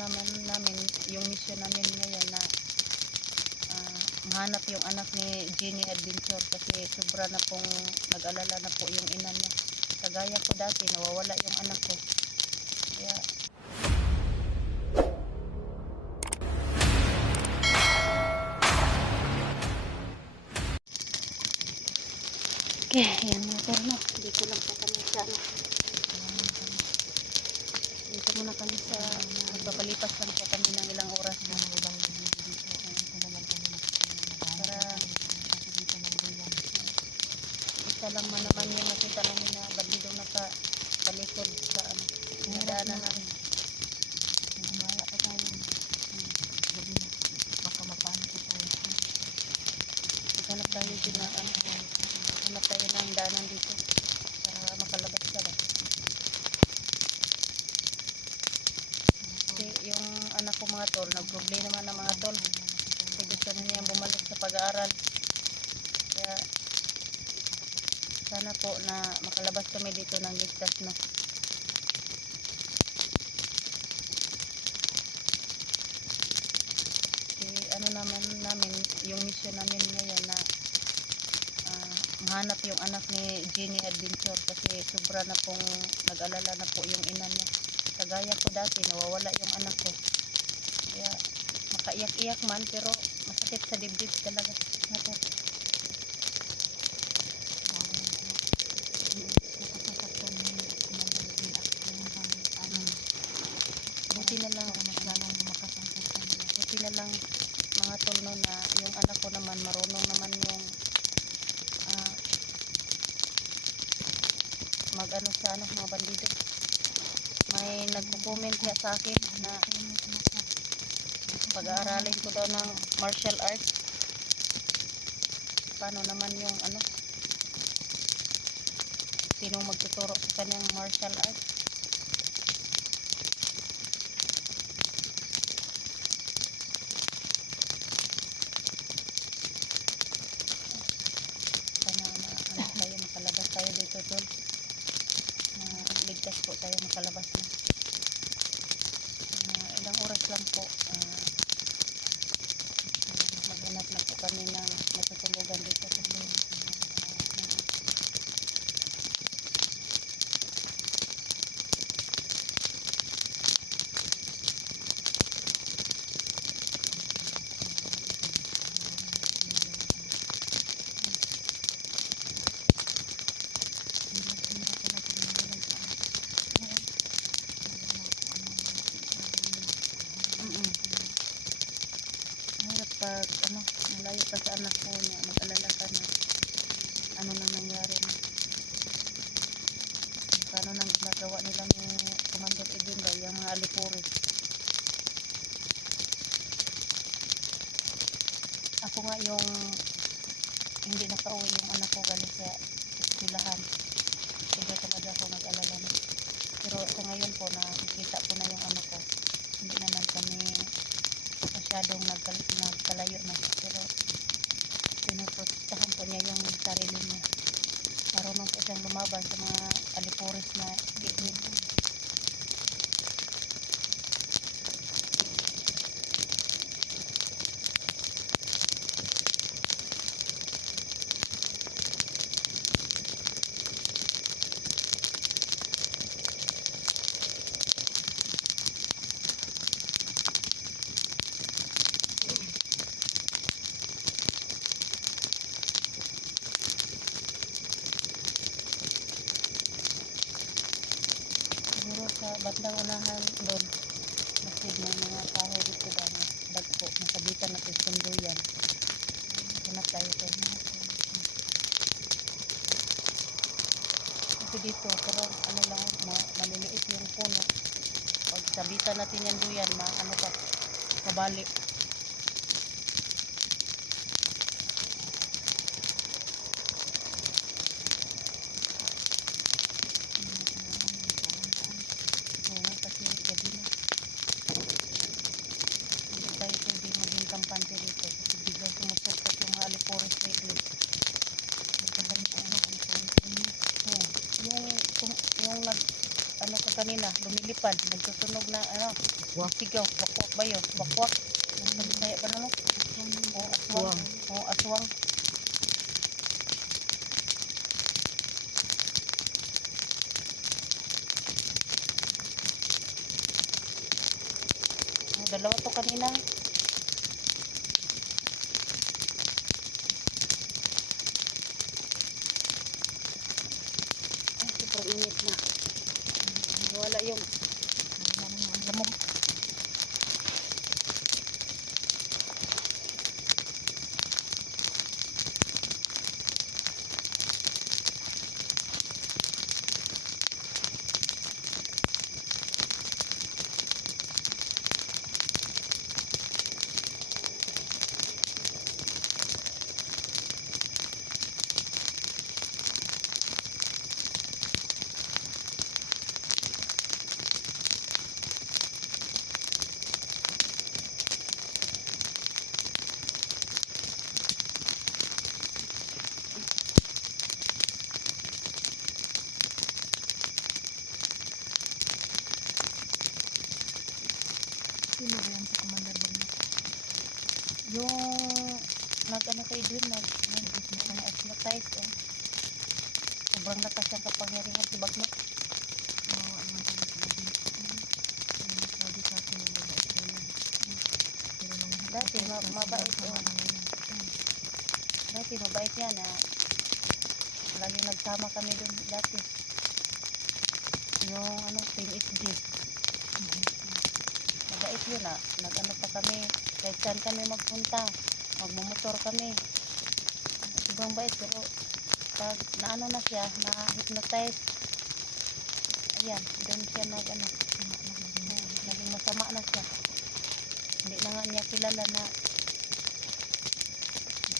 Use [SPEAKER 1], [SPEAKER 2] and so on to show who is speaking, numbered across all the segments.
[SPEAKER 1] naman namin, yung mission namin ngayon na ah, mahanap yung anak ni Jenny Adventure kasi sobra na pong nag-alala na po yung ina niya. Kagaya ko dati, nawawala yung anak ko. Kaya Okay, yan mga terno. Dito lang po kami sa ano. Dito muna kami sa magpapalipas lang po kami ng ilang oras na ibang dito. Para isa lang man naman yung nakita namin na bandido nakapalikod sa ano. Nadaanan namin.
[SPEAKER 2] Gumala pa tayo. Gabi na. Baka mapano pa tayo.
[SPEAKER 1] Maghanap tayo din na ano. Hanap tayo ng daanan dito para makalabas ka ba. Kasi yung anak ko mga tol, nagproblema naman ng mga tol. Kasi gusto na niya bumalik sa pag-aaral. Kaya sana po na makalabas kami dito ng ligtas na. Kasi ano naman namin, yung mission namin ngayon na ah, mahanap yung anak ni Jenny Adventure kasi sobra na pong nag-alala na po yung ina niya. Kagaya ko dati, nawawala yung anak ko. Kaya makaiyak-iyak man pero masakit sa dibdib talaga. Nato. Buti na lang, buti na lang mga tol no na yung anak ko naman marunong naman yung ah, mag ano sa ano mga bandido. May nagko-comment siya sa akin na pag-aaralin ko daw ng martial arts. Paano naman yung ano? Sinong magtuturo sa kanyang martial arts? Sana ma ano tayo makalabas tayo dito tol. Na ligtas po tayo makalabas na. Mga ilang oras lang po. ah, maghanap na po kami ng matutulugan dito sa Mm-mm. Mahirap pag ano, malayo ka sa anak mo niya, mag-alala ka na ano nang nangyari na. Paano nang ginagawa nila ni Commander Edinda, yung mga alipuri. Ako nga yung hindi nakauwi yung anak ko galing sa eskwelahan. Kaya talaga ako nag-alala na. Pero sa ngayon po, nakikita ko na yung anak ko. Hindi naman kami masyadong nagkal nagkalayo na. Pero pinuprotektahan po niya yung sarili niya. Marunong po siyang lumaban sa mga alipuris na ignit. Siguro sa bandang unahan doon. Kasi may mga kahoy dito ba na dagpo. Nasabitan natin sunduyan. Hanap tayo doon. Kasi dito, parang ano lang, ma maliliit yung puno. Pag sabitan natin yan duyan, ma ano pa, kabali. Oo, kasi gabi na. Hindi tayo pwede maging kampante dito. Kasi biglang sumusukot yung mga aliporis lately. Nagkabalik ano, Oo. Yung, tum- yung nag, ano ka kanina, lumilipad, nagtutunog na, ano,
[SPEAKER 2] Wakwak.
[SPEAKER 1] Sigaw, wakwak ba yun? Wakwak. Sa Bisaya pa naman. Oo, aswang. Oo, aswang. Oh, dalawa to kanina.
[SPEAKER 2] Ayun.
[SPEAKER 1] Ma- mabait,
[SPEAKER 2] ngayon.
[SPEAKER 1] Dati mabait yan na laging nagsama kami dun dati. Yung ano, Team SG. Mabait yun ah. Nag-ano pa kami. Kahit saan kami magpunta. Magmumotor kami. Sobrang bait pero pag naano na siya, na-hypnotize, ayan, doon siya nag ano, oh, naging masama na siya. Hindi na nga niya kilala na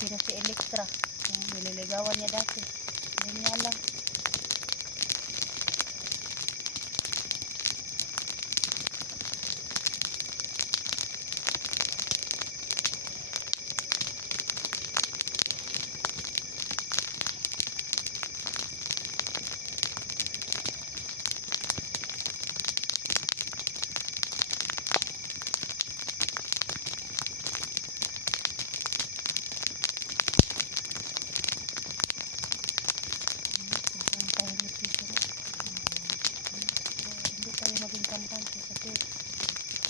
[SPEAKER 1] sino si Electra. Yung nililigawan niya dati. Hindi niya alam. Sobrang tahimik dito. So, hindi tayo maging kampante kasi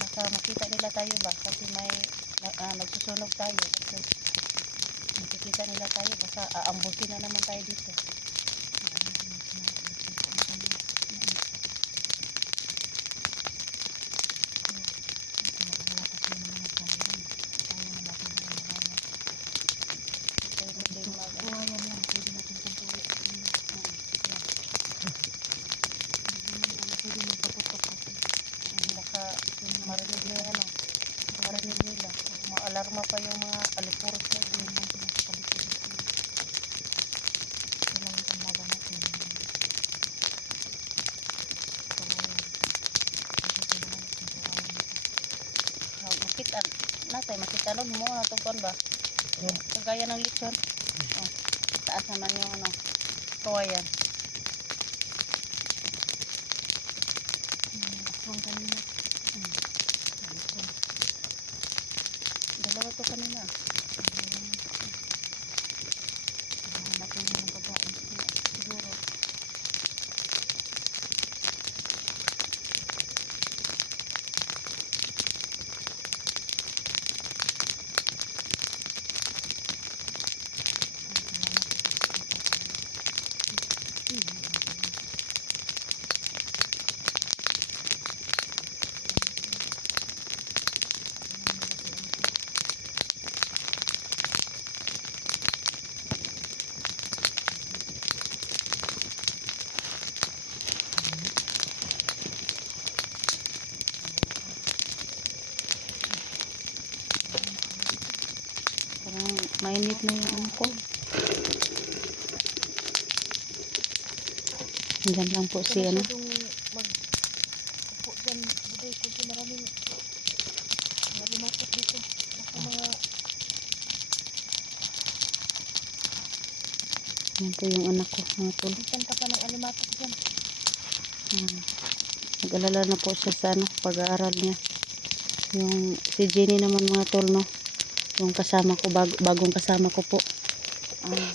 [SPEAKER 1] baka makita nila tayo ba kasi may na, nagsusunog tayo kasi makikita nila tayo baka aambusin na naman tayo dito. Tayo hindi mag ano, baka marinig nila ano marinig nila maalarma pa yung mga alipuros na yun. Ah, makita nun mo na tungkon ba?
[SPEAKER 2] Hmm.
[SPEAKER 1] kagaya ng lechon. Oh, taas naman yung ano kawayan. Dalawa to kanina siguro parang mainit na yung ano ko. Diyan lang po si ano.
[SPEAKER 2] Mga
[SPEAKER 1] yan po yung anak ko mga tol.
[SPEAKER 2] Ka pa ng alimatot dyan.
[SPEAKER 1] Ah, nag-alala na po siya sa ano, pag-aaral niya. Yung si Jenny naman mga tol, no? Yung kasama ko, bag, bagong kasama ko po. Ah,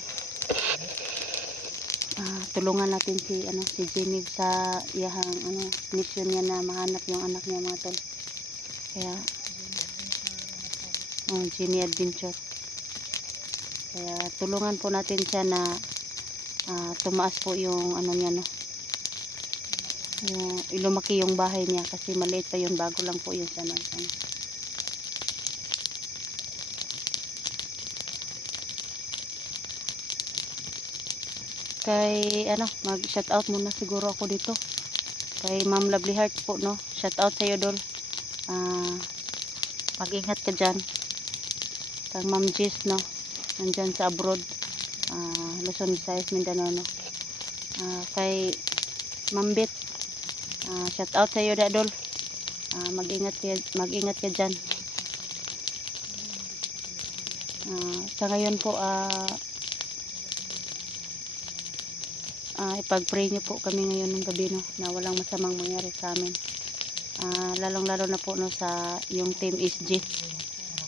[SPEAKER 1] ah, tulungan natin si ano si Jenny sa iyahang ano mission niya na mahanap yung anak niya mga tol. Kaya oh, Jenny Adventure. Kaya tulungan po natin siya na ah, tumaas po yung ano niya no. Yung ilumaki yung bahay niya kasi maliit pa yun bago lang po yun siya ano. Kay ano, mag shout out muna siguro ako dito. Kay Ma'am Lovely Heart po no. Shout out sa iyo dol. Ah mag-ingat ka diyan. Kang Ma'am Jess no. Nandyan sa abroad. Ah Luzon, Visayas, Mindanao no. Ah kay Ma'am Bet. Ah shout out sa iyo dol. Ah mag-ingat ka mag-ingat ka diyan. Ah sa ngayon po ah ah, ipag-pray niyo po kami ngayon ng gabi no, na walang masamang mangyari sa amin. Ah, lalong-lalo na po no sa yung team SG.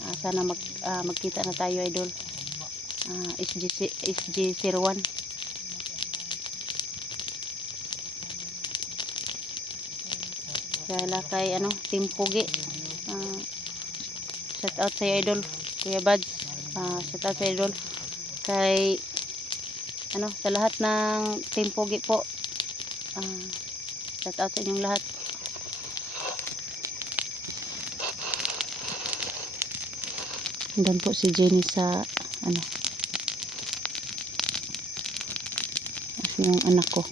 [SPEAKER 1] Ah, sana mag, ah, magkita na tayo idol. Ah, SG si- SG 01. Kaya kay ano, Team Pugi. Ah, shout out sa iyo, idol. Kuya Bads. Ah, shout out sa idol. Kay ano sa lahat ng Team Pogi po. Ah, shout out sa inyong lahat. Doon po si Jenny sa ano yung anak ko.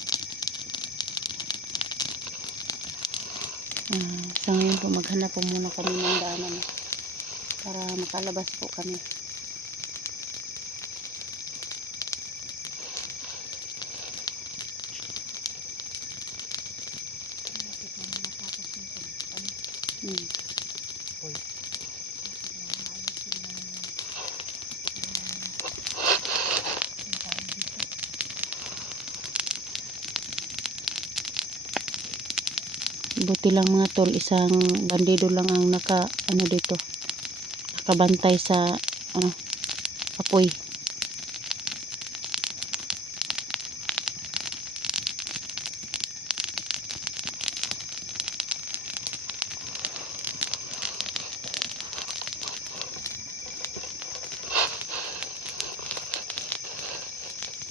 [SPEAKER 1] Ah, sa ngayon po maghanap po muna kami ng daanan para makalabas po kami. Buti lang mga tol, isang bandido lang ang naka ano dito. Nakabantay sa ano apoy.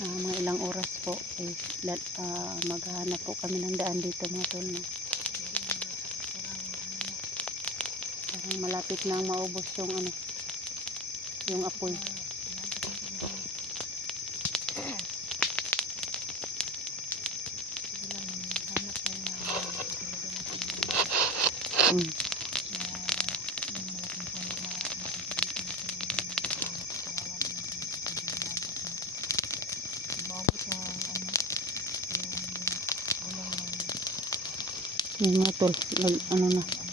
[SPEAKER 1] Ah, mga ilang oras po is lat- ah, maghahanap po kami ng daan dito mga tol. No? Parang malapit nang maubos yung ano yung apoy. Mm. Yung mga tol, nag, ano na.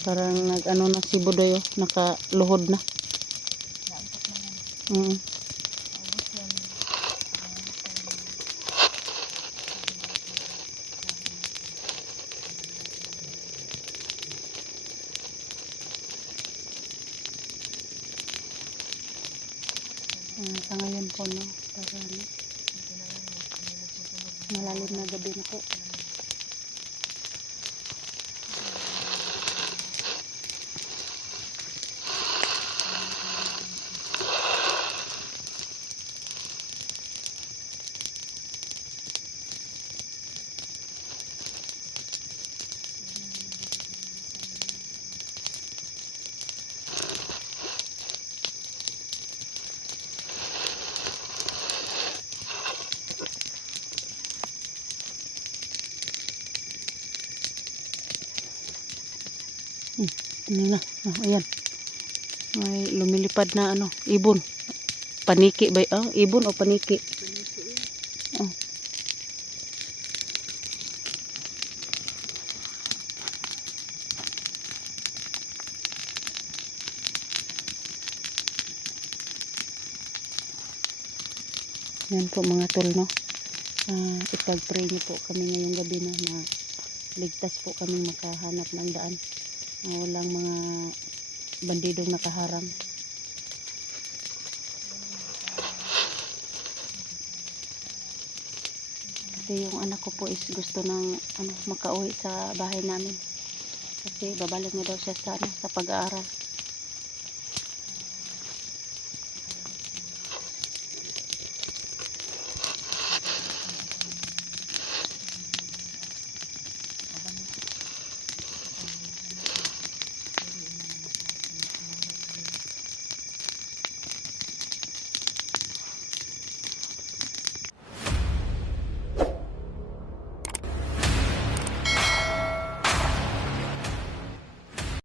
[SPEAKER 1] Parang nag ano na si Budoy oh, nakaluhod na. Mm. Ah, sa ngayon po no, parang malalim na gabi na po. Ano na? Oh, ayan. May lumilipad na ano, ibon. Paniki ba? Oh, ibon o paniki? Oh. Yan po mga tol, no? Ah, ipag-pray niyo po kami ngayong gabi na, na ligtas po kami makahanap ng daan. Walang mga bandidong nakaharang. Kasi yung anak ko po is gusto ng ano, makauwi sa bahay namin. Kasi babalik na daw siya sa, ano, sa pag-aaral.